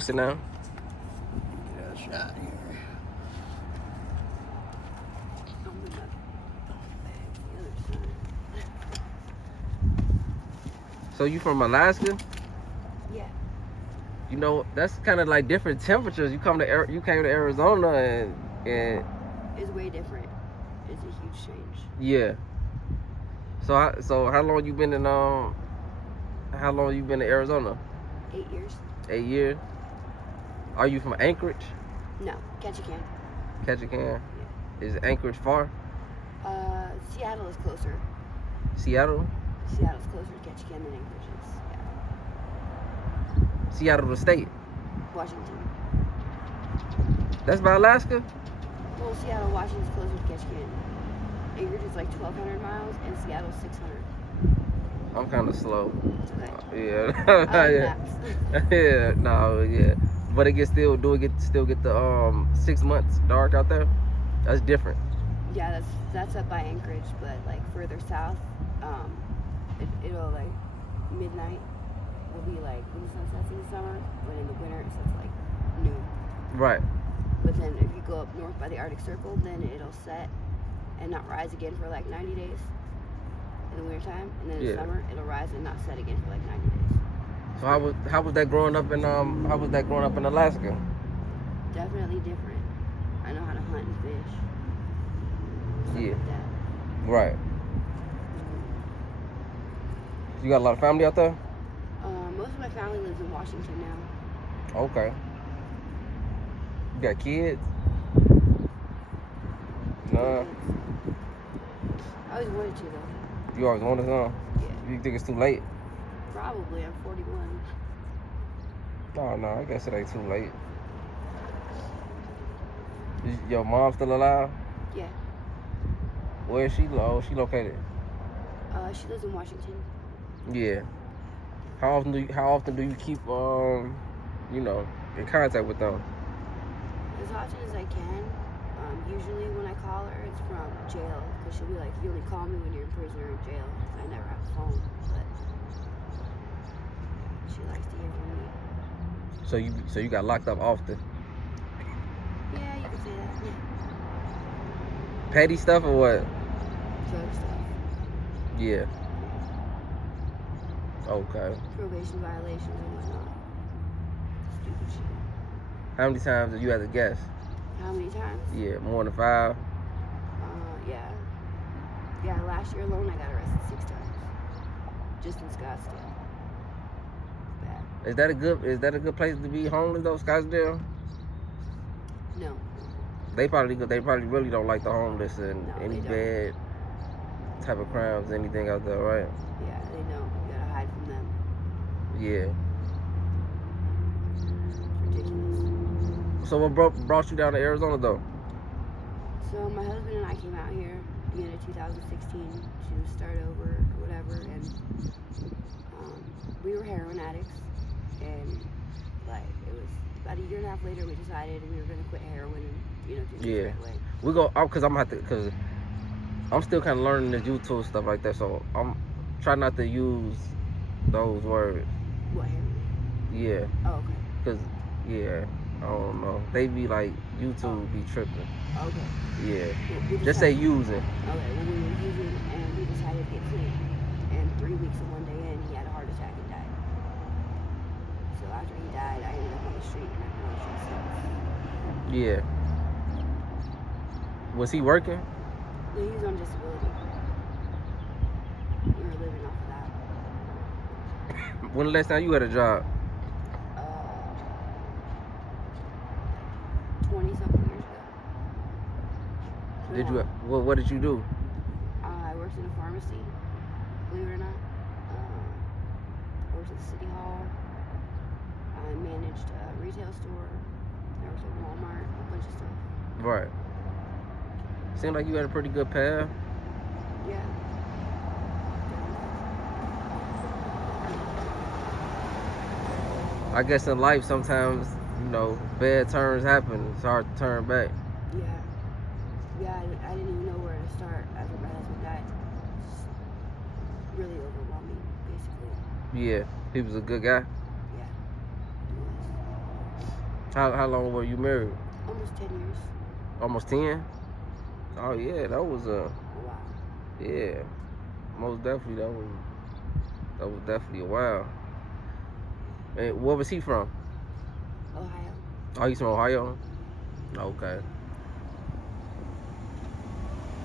can sit down. Get a shot here. So you from Alaska? Yeah. You know, that's kind of like different temperatures. You came to Arizona and It's way different. It's a huge change. yeah. So how long you been in Arizona? 8 years. 8 years. Are you from Anchorage? No, Ketchikan. Ketchikan. Is Anchorage far? Seattle is closer. Seattle? Seattle's closer to Ketchikan than Anchorage is. Yeah. Seattle, the state. Washington. That's by Alaska? Well, Seattle, Washington's closer to Ketchikan. Anchorage is like 1,200 miles, and Seattle's 600. I'm kind of slow. Okay. Yeah. I like Yeah. maps. Yeah. No. Yeah. But it still get the 6 months dark out there. That's different. Yeah, that's up by Anchorage, but like further south, it'll like midnight will be like when the sun sets in the summer, but in the winter it sets like noon. Right. But then if you go up north by the Arctic Circle, then it'll set and not rise again for like 90 days in the wintertime, and then in the summer it'll rise and not set again for like 90 days. So how was that growing up in Alaska? Definitely different. I know how to hunt and fish. Stuff Yeah. like that. Right. You got a lot of family out there? Most of my family lives in Washington now. Okay. You got kids? No. I always wanted to though. You always wanted some? Yeah. You think it's too late? Probably. I'm 41. No, I guess it ain't too late. Is your mom still alive? Yeah. Where is she? Oh, she located? She lives in Washington. Yeah. How often do you keep in contact with them? As often as I can. Usually when I call her, it's from jail, because she'll be like, "You only call me when you're in prison or in jail." Because I never have a phone, but she likes to hear from me. So you got locked up often? Yeah, you can say that. Petty stuff or what? Drug stuff. Yeah. Okay. Probation violations and whatnot. Stupid shit. How many times did you have to guess? How many times? Yeah, more than 5. Yeah. Yeah, last year alone I got arrested 6 times. Just in Scottsdale. Bad. Is that a good place to be homeless though, Scottsdale? No. They probably really don't like the homeless and No, any they bad type of crimes, anything out there, right? Yeah, they don't. You gotta hide from them. Yeah. It's ridiculous. So what brought you down to Arizona though? So my husband and I came out here at the end of 2016 to start over or whatever, and we were heroin addicts, and like it was about a year and a half later we decided we were gonna quit heroin and do things the right way. We go because I'm still kind of learning the YouTube stuff like that, so I'm trying not to use those words. What, heroin? Yeah. Oh, okay. Cause I don't know. They be like YouTube be tripping. Okay. Yeah. Well, Just say using. Okay. Well, we were using and we decided to get clean, and 3 weeks and 1 day in, he had a heart attack and died. So after he died, I ended up on the street, and I've been on the street since. Yeah. Was he working? No, he was on disability. We were living off of that. When the last time you had a job? 20-something years ago. What did you do? I worked in a pharmacy, believe it or not. I worked at the city hall. I managed a retail store. I worked at Walmart, a bunch of stuff. Right. Seemed like you had a pretty good path. Yeah. I guess in life sometimes, bad turns happen. It's hard to turn back. Yeah. Yeah, I didn't even know where to start after my husband died. It's really overwhelming, basically. Yeah. He was a good guy. Yeah. How long were you married? Almost 10 years. Almost 10? Oh yeah, that was Wow. yeah. Most definitely that was definitely a while. And where was he from? Ohio. Oh, he's from Ohio? Okay.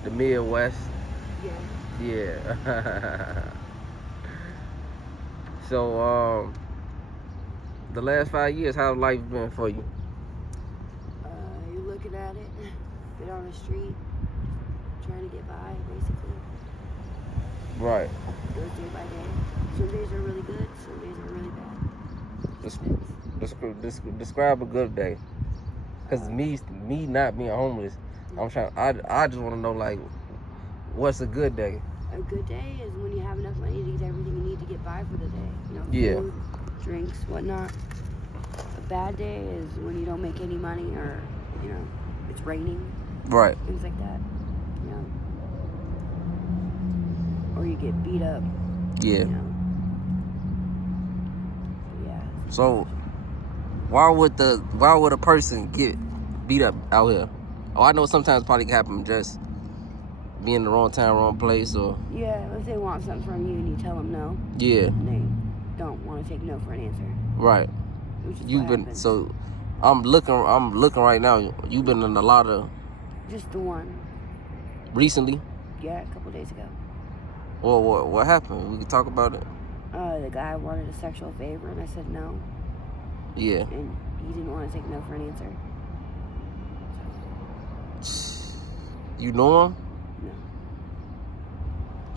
The Midwest. Yeah. Yeah. So the last 5 years, how's life been for you? You're looking at it. Get on the street. Trying to get by, basically. Right. Goes day by day. Some days are really good. Some days are really bad. Just depends. Describe a good day. Cause Uh, me not being homeless, I'm trying. I just want to know like, what's a good day? A good day is when you have enough money to get everything you need to get by for the day. You know, Yeah. food, drinks, whatnot. A bad day is when you don't make any money or, you know, it's raining. Right. Things like that. You know. Or you get beat up. Yeah. You know. Yeah. So why would a person get beat up out here? Oh, I know sometimes probably can happen just being in the wrong time, wrong place, or Yeah, if they want something from you and you tell them no. yeah. And they don't want to take no for an answer. Right. Which is You've what been happened. so. I'm looking right now. You've been in a lot of Just the one. recently. Yeah, a couple days ago. Well, what happened? We can talk about it. The guy wanted a sexual favor and I said no. Yeah. And he didn't want to take no for an answer. You know him? No.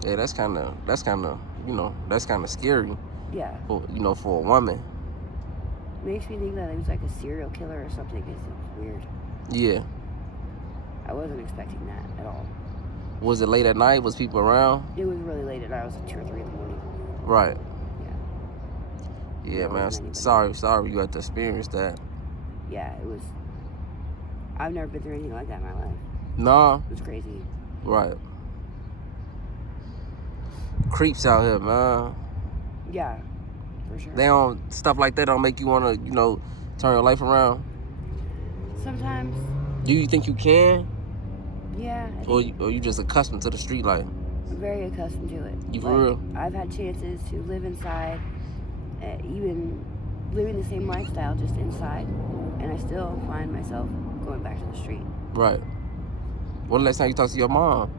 Yeah, that's kind of that's kind of scary. Yeah. For a woman. Makes me think that he was like a serial killer or something. It's weird. Yeah. I wasn't expecting that at all. Was it late at night? Was people around? It was really late at night. It was like 2 or 3 in the morning. Right. Yeah. Yeah, There man. wasn't anybody. Sorry you had to experience that. Yeah, it was. I've never been through anything like that in my life. Nah. It was crazy. Right. Creeps out here, man. Yeah, for sure. They don't stuff like that don't make you want to turn your life around. Sometimes. Do you think you can? Yeah. Or you just accustomed to the street life? I'm very accustomed to it. You for real? I've had chances to live inside, even living the same lifestyle just inside, and I still find myself going back to the street. Right. When the last time you talked to your mom?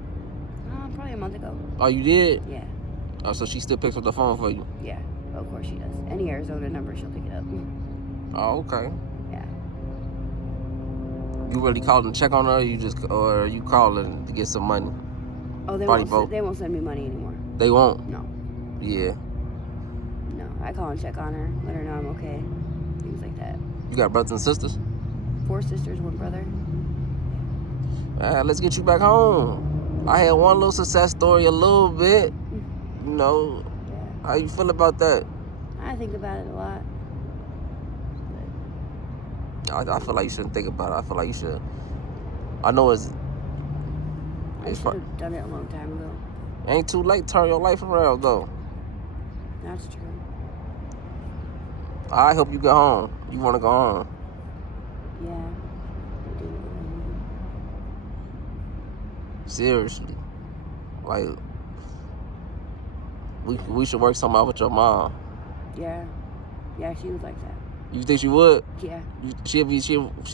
Probably a month ago. Oh, you did? Yeah. Oh, so she still picks up the phone for you? Yeah. Of course she does. Any Arizona number, she'll pick it up. Oh, okay. Yeah. You really called and check on her, or you calling to get some money? Oh, they won't send me money anymore. They won't? No. Yeah. No. I call and check on her, let her know I'm okay. Things like that. You got brothers and sisters? 4 sisters, 1 brother. Let's get you back home. I had one little success story a little bit. Yeah. How you feel about that? I think about it a lot. I feel like you shouldn't think about it. I feel like you should. I know I should have done it a long time ago. Ain't too late to turn your life around, though. That's true. I hope you get home. You want to go home. Yeah. I do. Seriously. Like, we should work something out with your mom. Yeah. Yeah, she was like that. You think she would? Yeah. She be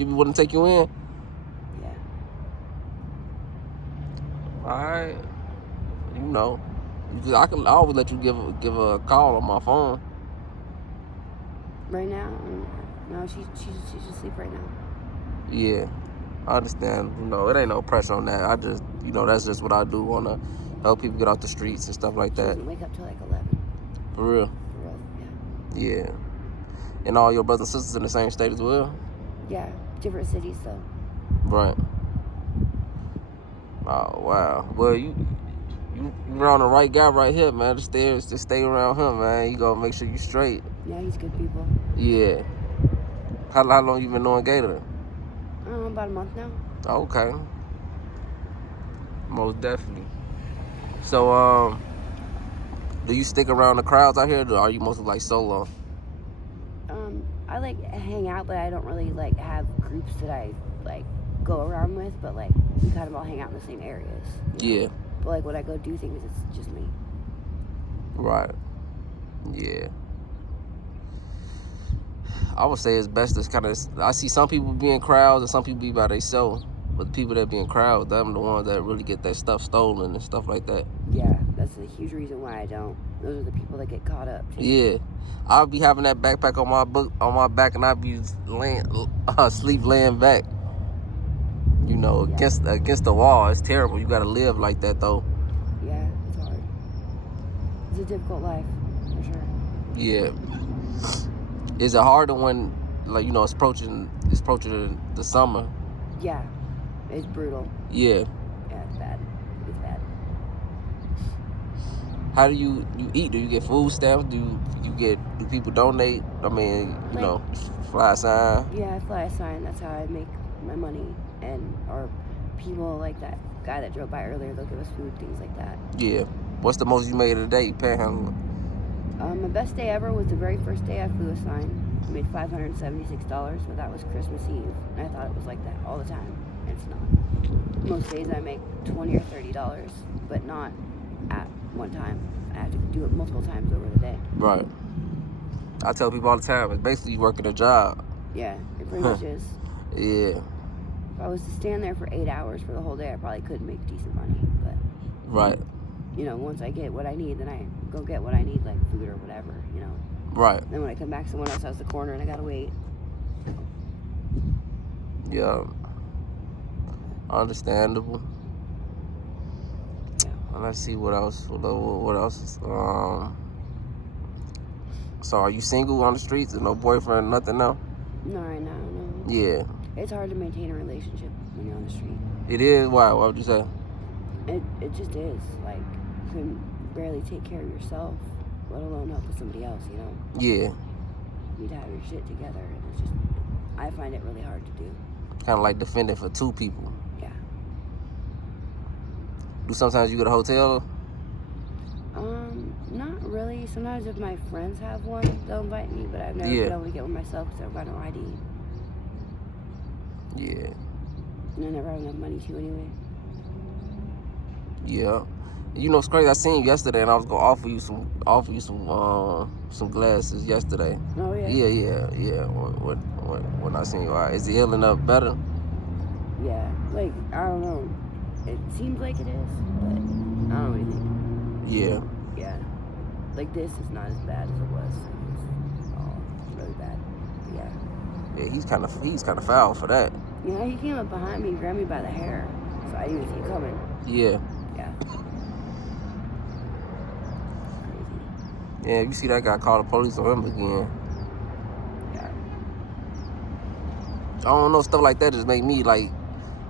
willing to take you in? Yeah. Alright. I always let you give her a call on my phone. Right now? No, she's asleep right now. Yeah. I understand. It ain't no pressure on that. I just, that's just what I do. Want to help people get off the streets and stuff like She that. doesn't wake up till like 11. For real? For real, yeah. Yeah. And all your brothers and sisters in the same state as well? Yeah. Different cities, though. Right. Oh, wow. Well, you around the right guy right here, man. Just stay around him, man. You gonna make sure you straight. Yeah, he's good people. Yeah. How long you been knowing Gator? About a month now. Okay. Most definitely. So, do you stick around the crowds out here, or are you mostly like solo? I like hang out, but I don't really like have groups that I like go around with. But like we kind of all hang out in the same areas. You know? Yeah. But like when I go do things, it's just me. Right. Yeah. I would say it's best to kind of. I see some people be in crowds and some people be by themselves. But the people that be in crowds, them the ones that really get that stuff stolen and stuff like that. Yeah, that's a huge reason why I don't. Those are the people that get caught up. Too. Yeah, I'll be having that backpack on my back, and I'll be laying back. You know, Yeah. against the wall. It's terrible. You gotta live like that though. Yeah, it's hard. It's a difficult life, for sure. Yeah. Is it harder when, like, you know, it's approaching the summer? Yeah, it's brutal. Yeah. Yeah, it's bad. It's bad. How do you eat? Do you get food stamps? Do people donate? I mean, you know, fly a sign. Yeah, I fly a sign. That's how I make my money. And or people like that guy that drove by earlier, they'll give us food, things like that. Yeah. What's the most you made a day, panhandling? My best day ever was the very first day I flew a sign. I made $576, but that was Christmas Eve. And I thought it was like that all the time. And it's not. Most days I make $20 or $30, but not at one time. I have to do it multiple times over the day. Right. I tell people all the time, it's basically you working a job. Yeah, it pretty much is. Yeah. If I was to stand there for 8 hours for the whole day, I probably could make decent money. But right. You know, once I get what I need, then I go get what I need, like food or whatever, you know. Right. Then when I come back, someone else has the corner and I gotta wait. Yeah. Understandable. Yeah. And let's see what else. What else? So are you single on the streets and no boyfriend, nothing now? No, right now, no. Yeah. It's hard to maintain a relationship when you're on the street. It is? Why? What would you say? It just is. Like, you can barely take care of yourself, let alone help with somebody else, you know? Yeah. You need to have your shit together, and it's just, I find it really hard to do. Kind of like defending for two people. Yeah. Do sometimes you go to a hotel? Not really. Sometimes if my friends have one, they'll invite me, but I've never been able to get one myself because I don't got no ID. Yeah. And I never have enough money to anyway. Yeah. You know, it's crazy. I seen you yesterday, and I was gonna offer you some glasses yesterday. Oh yeah. Yeah. When I seen you, is it healing up better? Yeah. Like I don't know. It seems like it is, but I don't know anything. Yeah. Yeah. Like this is not as bad as it was. It was really bad. But yeah. Yeah. He's kind of foul for that. Yeah. He came up behind me, grabbed me by the hair, so I didn't see it coming. Yeah. Yeah. Yeah, you see that guy call the police on him again. Yeah. I don't know, stuff like that just make me like,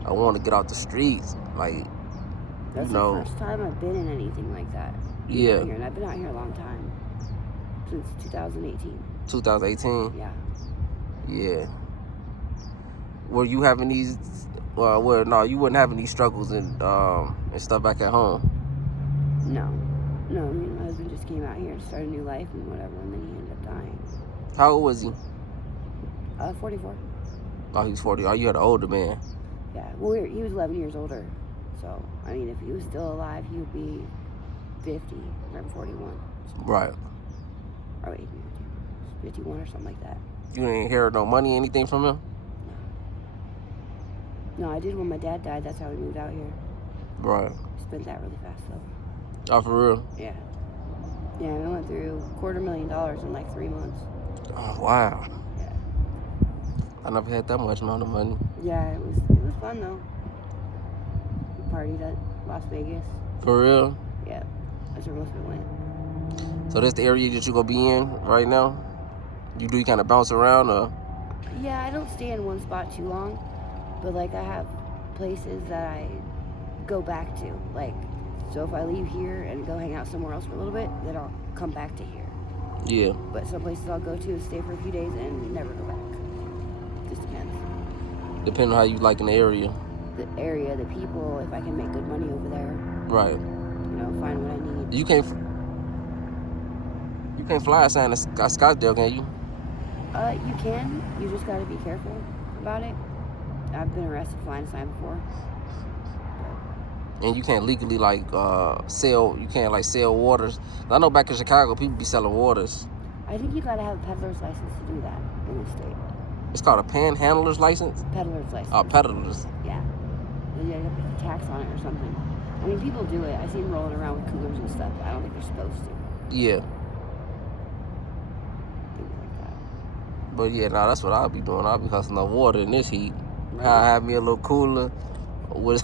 I want to get out the streets. Like, that's the first time I've been in anything like that. Yeah. And I've been out here a long time. Since 2018. 2018? Yeah. Yeah. Were you having these, no, you weren't having these struggles and stuff back at home? No. No, I mean, my husband just came out here and started a new life and whatever, and then he ended up dying. How old was he? 44. Oh, he was 40. Oh, you had an older man. Yeah, well, he was 11 years older. So, I mean, if he was still alive, he would be 50, or 41. Right. Or wait, 51 or something like that. You didn't hear no money, anything from him? No, I did when my dad died. That's how we moved out here. Right. Spent that really fast, though. Oh, for real? Yeah. Yeah, I went through $250,000 in like 3 months. Oh, wow. Yeah. I never had that much amount of money. Yeah, it was fun, though. We partied at Las Vegas. For real? Yeah. That's where most of it went. So that's the area that you're going to be in right now? You kind of bounce around, or? Yeah, I don't stay in one spot too long. But, like, I have places that I go back to. Like, so if I leave here and go hang out somewhere else for a little bit, then I'll come back to here. Yeah. But some places I'll go to and stay for a few days and never go back. Just depends. Depending on how you like in the area. The area, the people, if I can make good money over there. Right. You know, find what I need. You can't fly a sign to Scottsdale, can you? You can. You just got to be careful about it. I've been arrested flying a sign before. And you can't legally sell. You can't sell waters. I know back in Chicago, people be selling waters. I think you got to have a peddler's license to do that in the state. It's called a panhandler's license. Peddler's license. Oh, peddlers. Yeah. You got to pay a tax on it or something. I mean, people do it. I see them rolling around with coolers and stuff. But I don't think they're supposed to. Yeah. Things like that. But yeah, nah, that's what I'll be doing. I'll be hustling up water in this heat. Right. I'll have me a little cooler with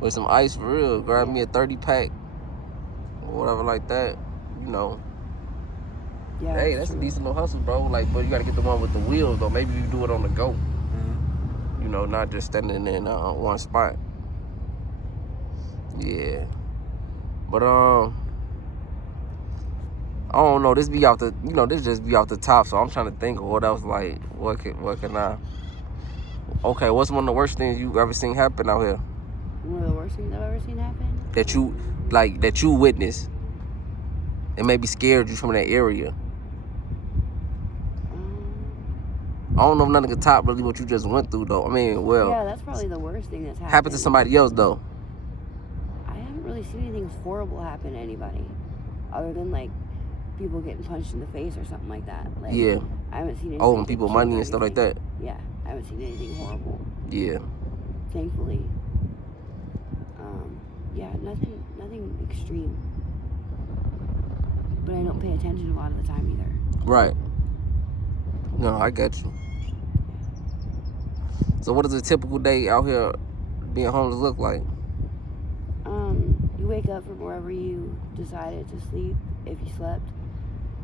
with some ice for real. Grab me a 30-pack or whatever like that. You know. Yeah. Hey, that's a decent little hustle, bro. Like, but you gotta get the one with the wheels though. Maybe you do it on the go. Mm-hmm. You know, not just standing in one spot. Yeah. But I don't know. This be off the, this just be off the top. So I'm trying to think of what else. Like, what can I? Okay, what's one of the worst things you ever seen happen out here? One of the worst things I've ever seen happen. That you witnessed, and maybe scared you from that area. I don't know if nothing can top really what you just went through though. I mean, well. Yeah, that's probably the worst thing that's happened to somebody else though. I haven't really seen anything horrible happen to anybody, other than like people getting punched in the face or something like that. Like, Yeah. I haven't seen anything. Owing people money and stuff like that. Yeah, I haven't seen anything horrible. Yeah. Thankfully. Yeah, nothing extreme. But I don't pay attention a lot of the time either. Right. No, I get you. So what does a typical day out here being homeless look like? You wake up from wherever you decided to sleep, if you slept,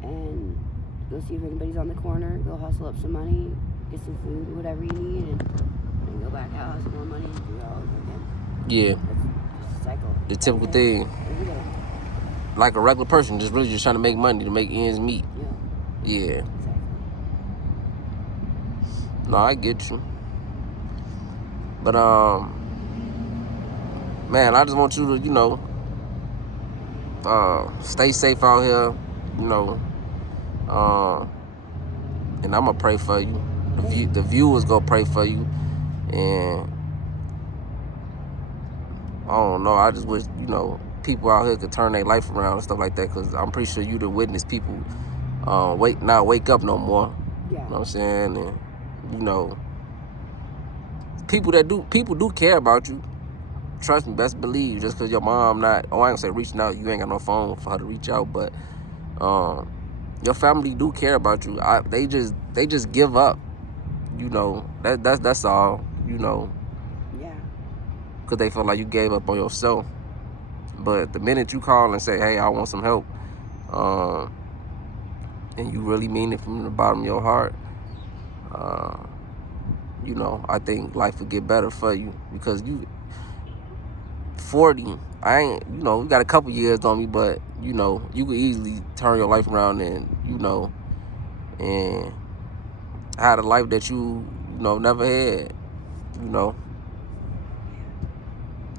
and go see if anybody's on the corner, go hustle up some money, get some food, whatever you need, and go back out, hustle more money, and do it all over again. Yeah. That's just a cycle. The typical thing. Every day. Like a regular person, just really just trying to make money, to make ends meet. Yeah. Yeah. Exactly. No, I get you. But man, I just want you to, stay safe out here, and I'm gonna pray for you. The viewers gonna pray for you, and I don't know. I just wish people out here could turn their life around and stuff like that, because I'm pretty sure you the witness people not wake up no more. Yeah. You know what I'm saying? And people do care about you. Trust me, best believe. Just because your mom not, I ain't gonna say reaching out, you ain't got no phone for her to reach out, but your family do care about you. They just give up. That's all. Yeah. Because they feel like you gave up on yourself. But the minute you call and say, hey, I want some help, and you really mean it from the bottom of your heart, I think life will get better for you, because you 40. I ain't, you got a couple years on me, but you could easily turn your life around and and have a life that you never had.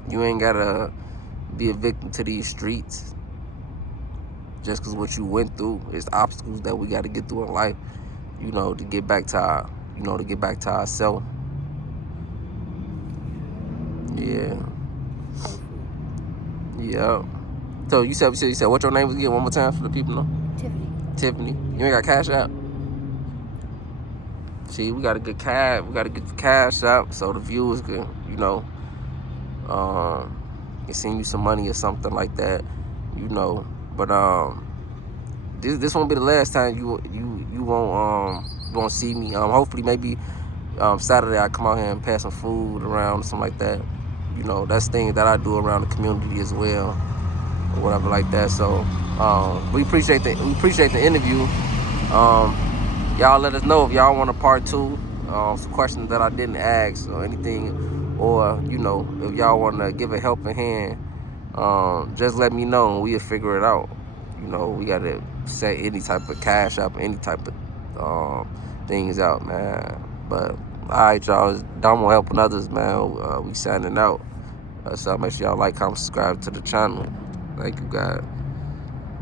You ain't gotta be a victim to these streets just because what you went through is obstacles that we got to get through in life, to get back to our, to get back to ourselves. Yeah. Yeah. So you said what your name was again? One more time for the people know. Tiffany. You ain't got cash out? See, we gotta get the cash out so the viewers can, can send you some money or something like that, But this won't be the last time you won't see me. Hopefully maybe Saturday I come out here and pass some food around or something like that. That's things that I do around the community as well, or whatever like that. So we appreciate the interview. Y'all let us know if y'all want a part 2, some questions that I didn't ask or anything, or if y'all want to give a helping hand, just let me know and we'll figure it out. We gotta set any type of cash up, any type of things out, man. But all right, y'all, it's Domo helping others, man. We signing out. So make sure y'all like, comment, subscribe to the channel. Thank you, guys.